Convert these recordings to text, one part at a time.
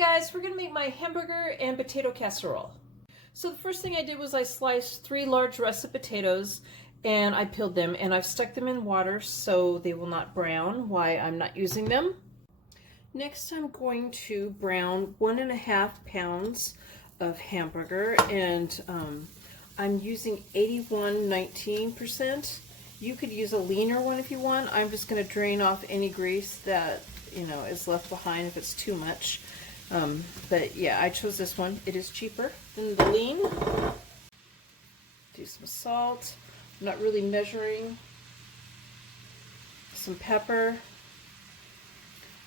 guys, we're going to make my hamburger and potato casserole. So the first thing I did was I sliced 3 large russet potatoes and I peeled them, and I've stuck them in water so they will not brown while I'm not using them. Next I'm going to brown 1.5 pounds of hamburger, and I'm using 81-19%. You could use a leaner one if you want. I'm just going to drain off any grease that is left behind if it's too much. But yeah, I chose this one. It is cheaper than the lean. Do some salt. I'm not really measuring. Some pepper.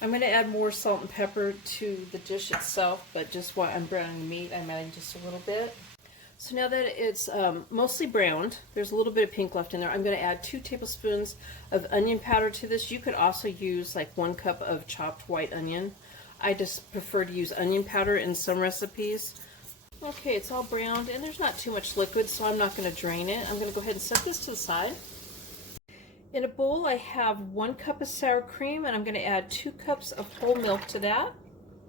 I'm going to add more salt and pepper to the dish itself, but just while I'm browning the meat, I'm adding just a little bit. So now that it's mostly browned, there's a little bit of pink left in there, I'm going to add 2 tablespoons of onion powder to this. You could also use like 1 cup of chopped white onion. I just prefer to use onion powder in some recipes. Okay, it's all browned and there's not too much liquid, so I'm not going to drain it. I'm going to go ahead and set this to the side. In a bowl I have 1 cup of sour cream, and I'm going to add 2 cups of whole milk to that.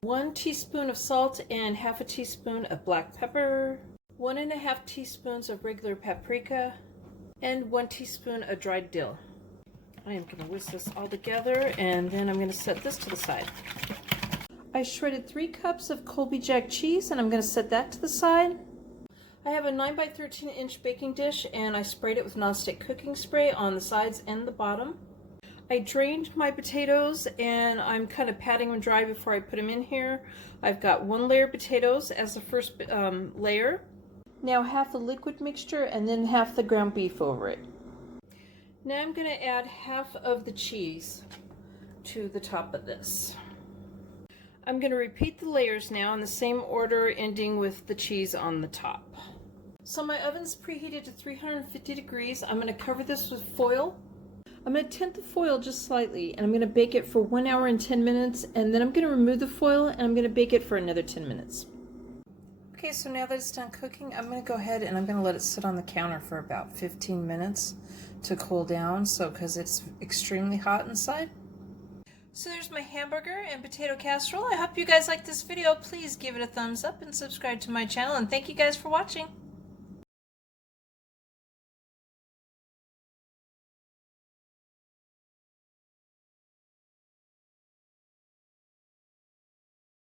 1 teaspoon of salt and ½ a teaspoon of black pepper. 1.5 teaspoons of regular paprika, and 1 teaspoon of dried dill. I am going to whisk this all together, and then I'm going to set this to the side. I shredded 3 cups of Colby Jack cheese, and I'm going to set that to the side. I have a 9 by 13 inch baking dish, and I sprayed it with nonstick cooking spray on the sides and the bottom. I drained my potatoes, and I'm kind of patting them dry before I put them in here. I've got 1 layer of potatoes as the first layer. Now half the liquid mixture and then half the ground beef over it. Now I'm going to add half of the cheese to the top of this. I'm going to repeat the layers now in the same order, ending with the cheese on the top. So my oven's preheated to 350 degrees. I'm going to cover this with foil. I'm going to tint the foil just slightly, and I'm going to bake it for 1 hour and 10 minutes, and then I'm going to remove the foil and I'm going to bake it for another 10 minutes. Okay, so now that it's done cooking, I'm going to go ahead and I'm going to let it sit on the counter for about 15 minutes to cool down, because it's extremely hot inside. So there's my hamburger and potato casserole. I hope you guys liked this video. Please give it a thumbs up and subscribe to my channel, and thank you guys for watching.